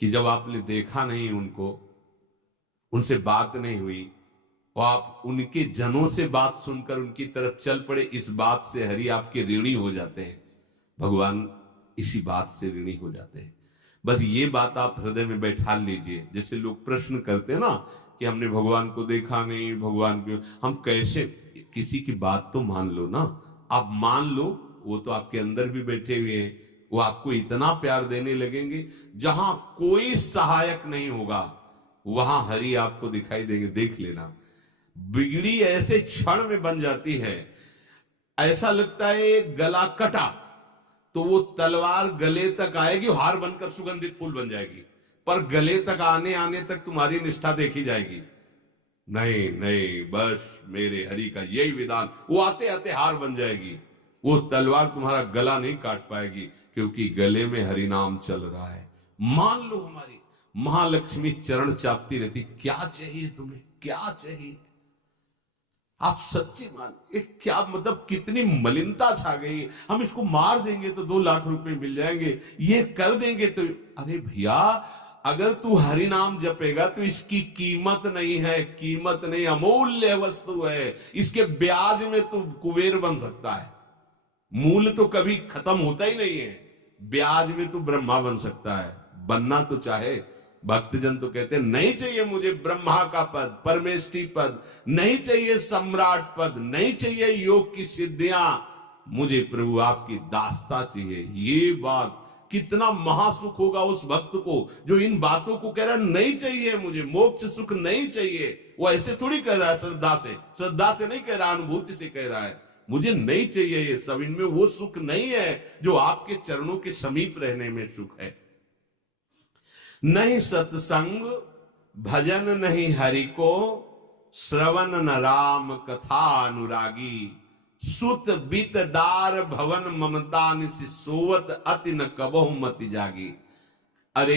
कि जब आपने देखा नहीं उनको, उनसे बात नहीं हुई और आप उनके जनों से बात सुनकर उनकी तरफ चल पड़े, इस बात से हरि आपके ऋणी हो जाते हैं। भगवान इसी बात से ऋणी हो जाते हैं। बस ये बात आप हृदय में बैठा लीजिए। जैसे लोग प्रश्न करते हैं ना कि हमने भगवान को देखा नहीं, भगवान को हम कैसे, किसी की बात तो मान लो ना। आप मान लो, वो तो आपके अंदर भी बैठे हुए हैं, वो आपको इतना प्यार देने लगेंगे। जहां कोई सहायक नहीं होगा वहां हरि आपको दिखाई देंगे। देख लेना, बिगड़ी ऐसे क्षण में बन जाती है, ऐसा लगता है गला कटा तो वो तलवार गले तक आएगी, हार बनकर सुगंधित फूल बन जाएगी, पर गले तक आने आने तक तुम्हारी निष्ठा देखी जाएगी। नहीं नहीं, बस मेरे हरि का यही विधान, वो आते आते हार बन जाएगी। वो तलवार तुम्हारा गला नहीं काट पाएगी, क्योंकि गले में हरि नाम चल रहा है। मान लो हमारी महालक्ष्मी चरण चापती रहती, क्या चाहिए तुम्हें, क्या चाहिए। आप सच्ची मान, क्या मतलब कितनी मलिनता छा गई। हम इसको मार देंगे तो 2 लाख रुपए मिल जाएंगे, ये कर देंगे तो। अरे भैया, अगर तू हरि नाम जपेगा तो इसकी कीमत नहीं है, कीमत नहीं, अमूल्य वस्तु है। इसके ब्याज में तू कुबेर बन सकता है। मूल तो कभी खत्म होता ही नहीं है, ब्याज में तू ब्रह्मा बन सकता है। बनना तो चाहे। भक्तजन तो कहते हैं नहीं चाहिए मुझे ब्रह्मा का पद, परमेष्ठी पद, नहीं चाहिए सम्राट पद, नहीं चाहिए योग की सिद्धियां, मुझे प्रभु आपकी दास्ता चाहिए। ये बात, कितना महासुख होगा उस भक्त को जो इन बातों को कह रहा है, नहीं चाहिए मुझे मोक्ष सुख नहीं चाहिए। वो ऐसे थोड़ी कह रहा है, श्रद्धा से नहीं कह रहा, अनुभूति से कह रहा है, मुझे नहीं चाहिए ये सब। इनमें वो सुख नहीं है जो आपके चरणों के समीप रहने में सुख है। नहीं सत्संग भजन नहीं हरि को, श्रवण न राम कथा अनुरागी, सुत बित दार भवन ममता निसि सोवत अति न कबहु मति जागी। अरे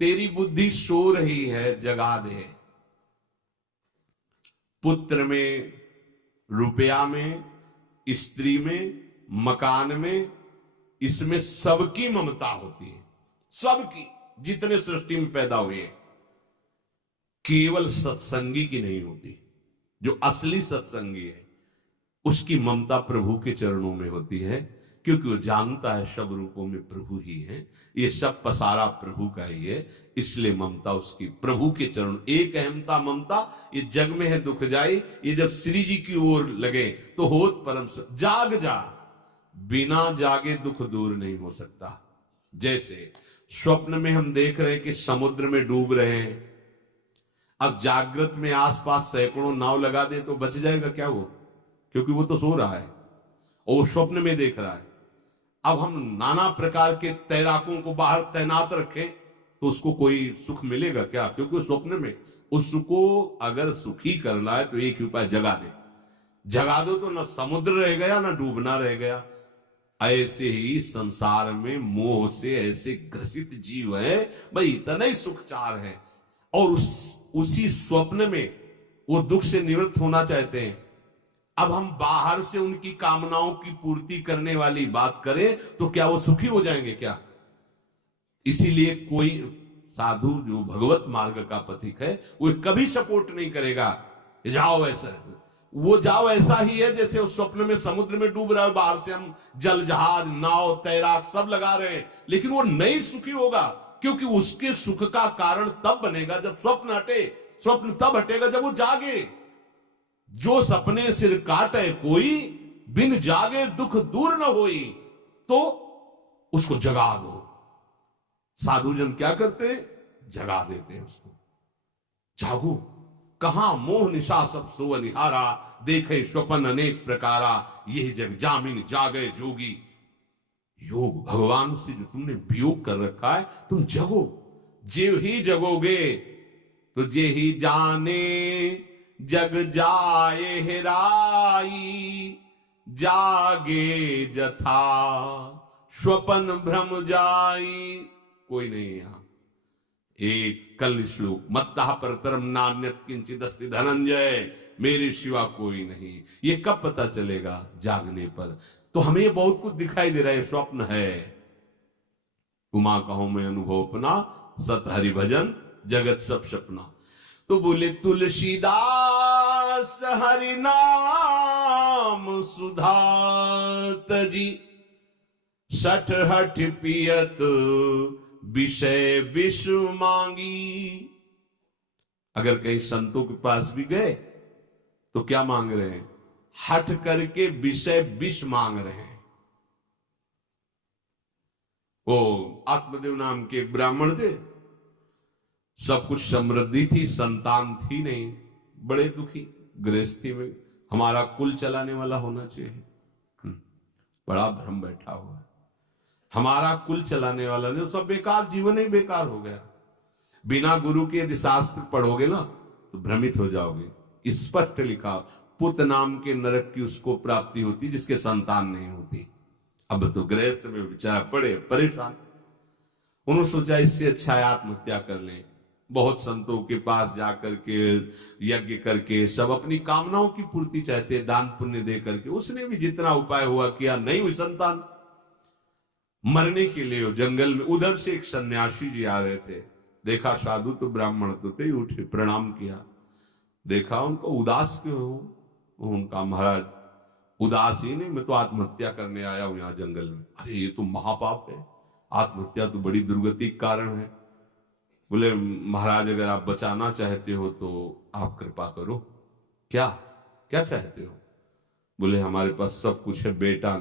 तेरी बुद्धि सो रही है, जगा दे। पुत्र में, रुपया में, स्त्री में, मकान में, इसमें सबकी ममता होती है, सबकी, जितने सृष्टि में पैदा हुए। केवल सत्संगी की नहीं होती। जो असली सत्संगी है उसकी ममता प्रभु के चरणों में होती है, क्योंकि वो जानता है सब रूपों में प्रभु ही है, ये सब पसारा प्रभु का ही है, इसलिए ममता उसकी प्रभु के चरण। एक अहमता ममता ये जग में है दुख जाई, ये जब श्री जी की ओर लगे तो होत परम। जाग जा, बिना जागे दुख दूर नहीं हो सकता। जैसे स्वप्न में हम देख रहे हैं कि समुद्र में डूब रहे हैं, अब जागृत में आसपास सैकड़ों नाव लगा दे तो बच जाएगा क्या वो, क्योंकि वो तो सो रहा है और वो स्वप्न में देख रहा है। अब हम नाना प्रकार के तैराकों को बाहर तैनात रखें तो उसको कोई सुख मिलेगा क्या, क्योंकि वो स्वप्न में। उसको अगर सुखी करना है तो एक उपाय, जगा दे। जगा दो तो ना समुद्र रह गया ना डूबना रह गया। ऐसे ही संसार में मोह से ऐसे ग्रसित जीव है, भाई इतना ही सुखचार है, और उसी स्वप्न में वो दुख से निवृत्त होना चाहते हैं। अब हम बाहर से उनकी कामनाओं की पूर्ति करने वाली बात करें तो क्या वो सुखी हो जाएंगे क्या। इसीलिए कोई साधु जो भगवत मार्ग का पथिक है वो कभी सपोर्ट नहीं करेगा जाओ ऐसा, वो जाओ ऐसा ही है जैसे उस स्वप्न में समुद्र में डूब रहा है, बाहर से हम जल जहाज नाव तैराक सब लगा रहे हैं, लेकिन वो नहीं सुखी होगा, क्योंकि उसके सुख का कारण तब बनेगा जब स्वप्न हटे। स्वप्न तब हटेगा जब वो जागे। जो सपने सिर काटे कोई, बिन जागे दुख दूर न होई, तो उसको जगा दो। साधुजन क्या करते, जगा देते हैं उसको। जागो, कहां मोह निशा सब सो निहारा, देखे स्वपन अनेक प्रकारा, यह जग जामिन जागे जोगी। योग भगवान से जो तुमने वियोग कर रखा है, तुम जगो। जेव ही जगोगे तो जे ही जाने जग जाए हेराई, जागे जथा स्वपन भ्रम जाई। कोई नहीं यहां। एक कल श्लोक, मत्तः परतरम नान्यत् किंचित् अस्ति धनंजय, मेरे सिवा कोई नहीं। ये कब पता चलेगा, जागने पर। तो हमें ये बहुत कुछ दिखाई दे रहा है, स्वप्न है। उमा कहो मैं अनुभव अपना, सत हरि भजन जगत सब सपना। तो बोले तुलसीदास हरि नाम सुधा तजी, सठ हठ पियत विषय विष मांगी। अगर कहीं संतों के पास भी गए तो क्या मांग रहे हैं? हठ करके विषय विष मांग रहे हैं। वो आत्मदेव नाम के ब्राह्मण थे, सब कुछ समृद्धि थी, संतान थी नहीं, बड़े दुखी गृहस्थी में। हमारा कुल चलाने वाला होना चाहिए, बड़ा भ्रम बैठा हुआ है। हमारा कुल चलाने वाला नहीं, सब बेकार, जीवन ही बेकार हो गया। बिना गुरु के यदि शास्त्र पढ़ोगे ना तो भ्रमित हो जाओगे। स्पष्ट लिखा, पुत नाम के नरक की उसको प्राप्ति होती जिसके संतान नहीं होती। अब तो गृहस्थ में बेचारा पड़े परेशान। उन्होंने सोचा इससे अच्छा है आत्महत्या कर लें। बहुत संतों के पास जाकर के यज्ञ करके सब अपनी कामनाओं की पूर्ति चाहते, दान पुण्य दे करके। उसने भी जितना उपाय हुआ किया, नहीं हुई संतान। मरने के लिए जंगल में उधर से एक सन्यासी जी आ रहे थे, देखा साधु तो ब्राह्मण तो थे, उठे प्रणाम किया, देखा उनको उदास क्यों हो? उनका महाराज उदास ही नहीं, मैं तो आत्महत्या करने आया हूं यहाँ जंगल में। अरे ये तो महापाप है, आत्महत्या तो बड़ी दुर्गति का कारण है। बोले महाराज अगर आप बचाना चाहते हो तो आप कृपा करो। क्या क्या चाहते हो? बोले हमारे पास सब कुछ है, बेटा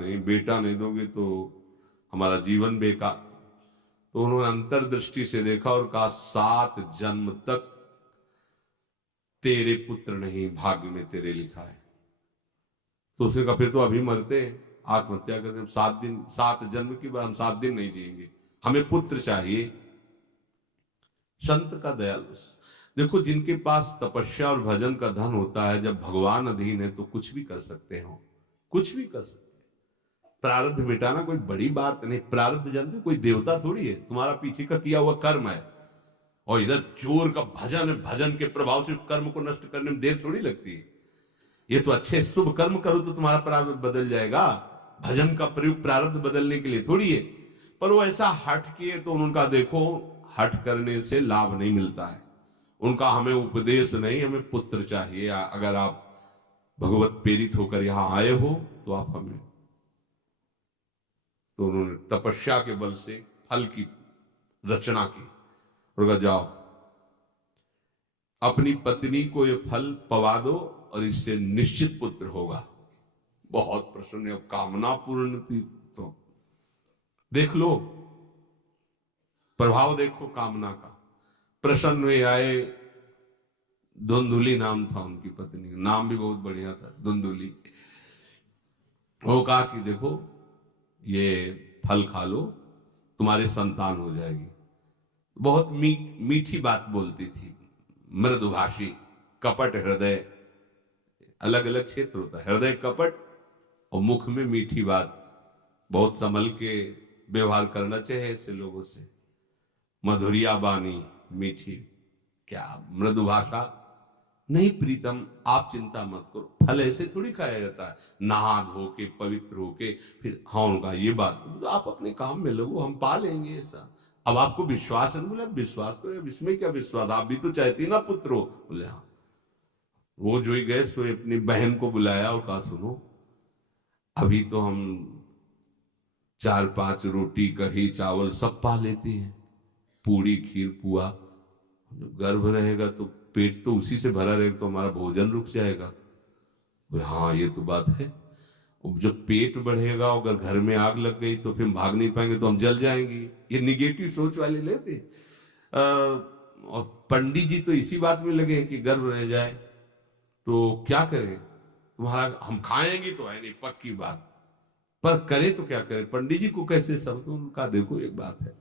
नहीं दोगे तो हमारा जीवन बेकार। तो उन्होंने अंतर्दृष्टि से देखा और कहा 7 जन्म तक तेरे पुत्र नहीं भाग्य में तेरे लिखा है। तो उसने कहा फिर तो अभी मरते, आत्महत्या करते। 7 जन्म की बात, हम 7 दिन नहीं जिएंगे, हमें पुत्र चाहिए। संत का दयालु। देखो जिनके पास तपस्या और भजन का धन होता है, जब भगवान अधीन है तो कुछ भी कर सकते हो, कुछ भी कर सकते। प्रारब्ध मिटाना कोई बड़ी बात नहीं। प्रारब्ध जानते कोई देवता थोड़ी है, तुम्हारा पीछे का किया हुआ कर्म है। और इधर चोर का भजन है, भजन के प्रभाव से कर्म को नष्ट करने में देर थोड़ी लगती है। ये तो अच्छे शुभ कर्म करो तो तुम्हारा प्रारब्ध बदल जाएगा। भजन का प्रयोग प्रारब्ध बदलने के लिए थोड़ी है। पर वो ऐसा हट किए तो उनका देखो, हट करने से लाभ नहीं मिलता है उनका। हमें उपदेश नहीं, हमें पुत्र चाहिए। अगर आप भगवत प्रेरित होकर यहां आए हो तो आप हमें। तो उन्होंने तपस्या के बल से फल की रचना की और कहा जाओ अपनी पत्नी को ये फल पवा दो और इससे निश्चित पुत्र होगा। बहुत प्रसन्न, अब कामना पूर्ण थी। तो देख लो प्रभाव, देखो कामना का। प्रसन्न हुए आए। धुंधुली नाम था उनकी पत्नी, नाम भी बहुत बढ़िया था, धुंधुली। वो कहा कि देखो ये फल खा लो, तुम्हारी संतान हो जाएगी। बहुत मीठी बात बोलती थी, मृदुभाषी, कपट हृदय। अलग अलग क्षेत्र होता है, हृदय कपट और मुख में मीठी बात। बहुत संभल के व्यवहार करना चाहिए ऐसे लोगों से। मधुरिया बानी, मीठी, क्या मृदुभाषा। नहीं प्रीतम, आप चिंता मत करो, फल ऐसे थोड़ी खाया जाता है, नहा धो के पवित्र होके फिर। हाँ उनका ये बात, तो आप अपने काम में लगो, हम पा लेंगे ऐसा। अब आपको विश्वास है? बोले विश्वास तो है, इसमें क्या विश्वास, आप भी तो चाहती ना पुत्र हो। बोले हाँ। वो जो ही गए सो अपनी बहन को बुलाया और कहा सुनो, अभी तो हम 4-5 रोटी कढ़ी चावल सब पा लेते हैं, पूड़ी खीर पुआ। गर्भ रहेगा तो पेट तो उसी से भरा रहेगा, तो हमारा भोजन रुक जाएगा। हाँ ये तो बात है। जब पेट बढ़ेगा, अगर घर में आग लग गई तो फिर भाग नहीं पाएंगे, तो हम जल जाएंगे। ये निगेटिव सोच वाले लेते। और पंडित जी तो इसी बात में लगे हैं कि गर्भ रह जाए तो क्या करें, तुम्हारा हम खाएंगे तो है नहीं, पक्की बात, पर करे तो क्या करें। पंडित जी को कैसे सब, तो उनका देखो एक बात है,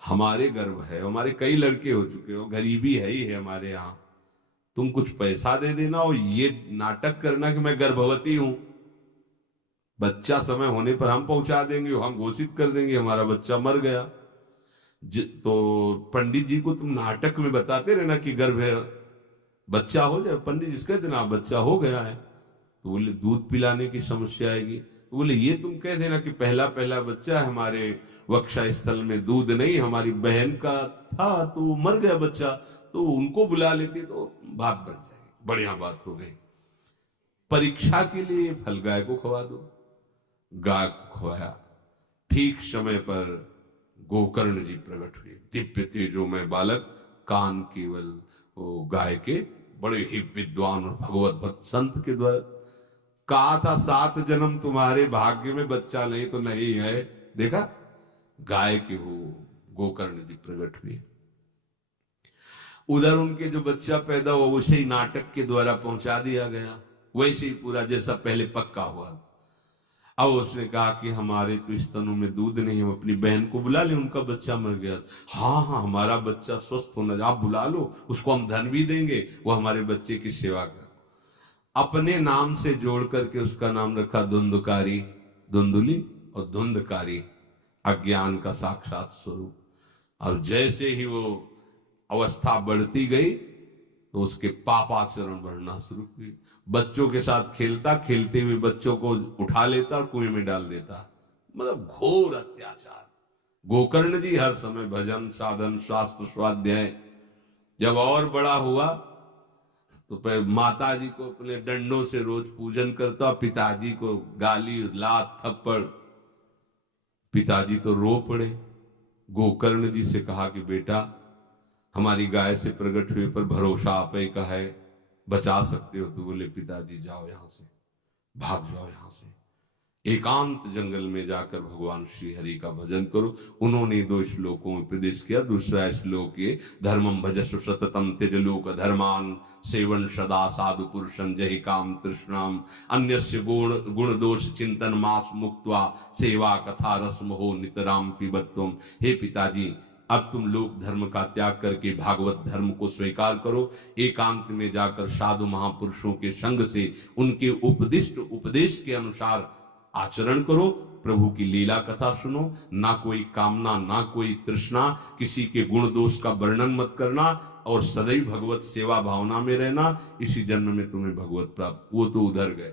हमारे गर्भ है, हमारे कई लड़के हो चुके हो, गरीबी है ही है हमारे यहाँ, तुम कुछ पैसा दे देना और ये नाटक करना कि मैं गर्भवती हूं, बच्चा समय होने पर हम पहुंचा देंगे, हम घोषित कर देंगे हमारा बच्चा मर गया। तो पंडित जी को तुम नाटक में बताते रहना कि गर्भ है, बच्चा हो जाए। पंडित जी कह देना बच्चा हो गया है, तो बोले दूध पिलाने की समस्या आएगी। तो बोले ये तुम कह देना कि पहला बच्चा है हमारे वक्षा स्थल में दूध नहीं, हमारी बहन का था तो मर गया बच्चा, तो उनको बुला लेती तो बात बन जाएगी, बढ़िया बात हो गई। परीक्षा के लिए फल गाय को खवा दो, गाय को खवाया। ठीक समय पर गोकर्ण जी प्रकट हुए, दिव्य तेजोमय बालक, कान केवल वो गाय के, बड़े ही विद्वान और भगवत भक्त संत के द्वारा। कहा था 7 जन्म तुम्हारे भाग्य में, बच्चा नहीं तो नहीं है, देखा गाय के वो गोकर्ण जी प्रकट हुए। उधर उनके जो बच्चा पैदा हुआ उसे ही नाटक के द्वारा पहुंचा दिया गया, वैसे ही पूरा जैसा पहले पक्का हुआ। अब उसने कहा कि हमारे तो स्तनों में दूध नहीं, हम अपनी बहन को बुला ले, उनका बच्चा मर गया। हाँ हाँ, हमारा बच्चा स्वस्थ होना, आप बुला लो, उसको हम धन भी देंगे, वो हमारे बच्चे की सेवा कर। अपने नाम से जोड़ करके उसका नाम रखा धुंधकारी, धुंधुली और धुंधकारी, अज्ञान का साक्षात स्वरूप। और जैसे ही वो अवस्था बढ़ती गई तो उसके पापाचरण बढ़ना शुरू हुई। बच्चों के साथ खेलता, खेलते हुए बच्चों को उठा लेता और कुएं में डाल देता, मतलब घोर अत्याचार। गोकर्ण जी हर समय भजन साधन शास्त्र स्वाध्याय। जब और बड़ा हुआ तो माता जी को अपने डंडों से रोज पूजन करता, पिताजी को गाली लात थप्पड़। पिताजी तो रो पड़े, गोकर्ण जी से कहा कि बेटा हमारी गाय से प्रकट हुए पर भरोसा आप ही का है, बचा सकते हो। तो बोले पिताजी जाओ यहां से, भाग जाओ यहां से, एकांत जंगल में जाकर भगवान श्री हरि का भजन करो। उन्होंने 2 श्लोकों में उपदेश किया। दूसरा श्लोक ये, धर्मम भजस्व सततम त्यज लोक धर्मान, सेवन सदा साधु पुरुषं जहि काम तृष्णाम, अन्यस्य गुण दोष चिंतन मास मुक्त्वा, सेवा कथा रसम हो नितराम पिबत्वम। हे पिताजी, अब तुम लोक धर्म का त्याग करके भागवत धर्म को स्वीकार करो, एकांत में जाकर साधु महापुरुषों के संग से उनके उपदिष्ट उपदेश के अनुसार आचरण करो, प्रभु की लीला कथा सुनो, ना कोई कामना ना कोई तृष्णा, किसी के गुण दोष का वर्णन मत करना, और सदैव भगवत सेवा भावना में रहना, इसी जन्म में तुम्हें भगवत प्राप्त। वो तो उधर गए,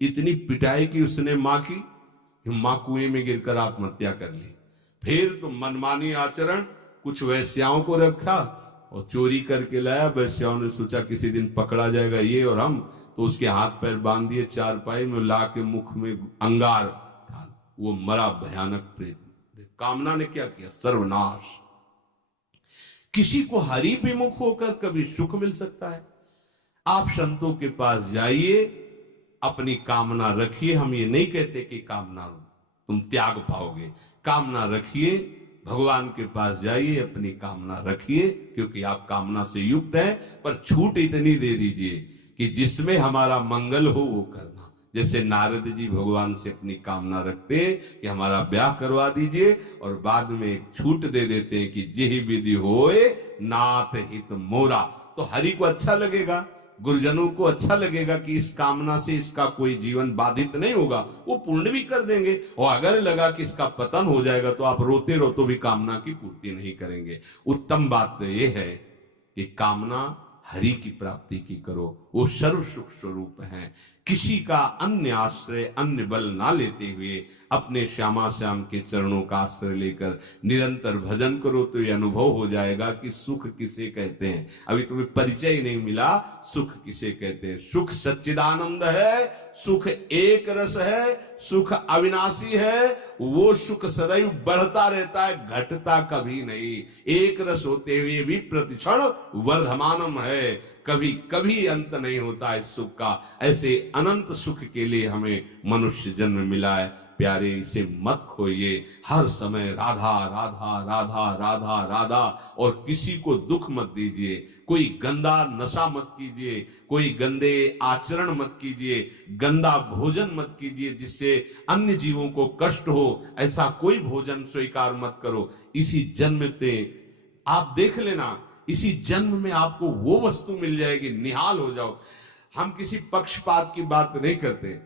इतनी पिटाई की उसने मां की, मां कुएं में गिरकर आत्महत्या कर ली। फिर तो मनमानी आचरण, कुछ वैश्याओं को रखा और चोरी करके लाया। वैश्याओं ने सोचा किसी दिन पकड़ा जाएगा ये और हम, तो उसके हाथ पैर बांध दिए, चारपाई में ला के मुख में अंगार डाल, वो मरा भयानक प्रेत। कामना ने क्या किया, सर्वनाश। किसी को हरि विमुख होकर कभी सुख मिल सकता है? आप संतों के पास जाइए, अपनी कामना रखिए। हम ये नहीं कहते कि कामना तुम त्याग पाओगे, कामना रखिए, भगवान के पास जाइए, अपनी कामना रखिए, क्योंकि आप कामना से युक्त हैं। पर छूट इतनी दे दीजिए कि जिसमें हमारा मंगल हो वो करना। जैसे नारद जी भगवान से अपनी कामना रखते कि हमारा ब्याह करवा दीजिए, और बाद में एक छूट दे देते हैं कि जेहि विधि होए नाथ हित मोरा। तो हरि को अच्छा लगेगा, गुरुजनों को अच्छा लगेगा कि इस कामना से इसका कोई जीवन बाधित नहीं होगा, वो पूर्ण भी कर देंगे। और अगर लगा कि इसका पतन हो जाएगा तो आप रोते रहो तो भी कामना की पूर्ति नहीं करेंगे। उत्तम बात तो ये है कि कामना हरि की प्राप्ति की करो, वो सर्व सुख स्वरूप है। किसी का अन्य आश्रय अन्य बल ना लेते हुए अपने श्यामा श्याम के चरणों का आश्रय लेकर निरंतर भजन करो, तो ये अनुभव हो जाएगा कि सुख किसे कहते हैं। अभी तुम्हें परिचय नहीं मिला, सुख किसे कहते हैं। सुख सच्चिदानंद है, सुख एक रस है, सुख अविनाशी है। वो सुख सदैव बढ़ता रहता है, घटता कभी नहीं। एक रस होते हुए भी प्रतिक्षण वर्धमानम है, कभी कभी अंत नहीं होता इस सुख का। ऐसे अनंत सुख के लिए हमें मनुष्य जन्म मिला है। प्यारे, इसे मत खोइए, हर समय राधा राधा राधा राधा राधा, और किसी को दुख मत दीजिए। कोई गंदा नशा मत कीजिए, कोई गंदे आचरण मत कीजिए, गंदा भोजन मत कीजिए जिससे अन्य जीवों को कष्ट हो। ऐसा कोई भोजन स्वीकार मत करो। इसी जन्म में आप देख लेना, इसी जन्म में आपको वो वस्तु मिल जाएगी, निहाल हो जाओ। हम किसी पक्षपात की बात नहीं करते।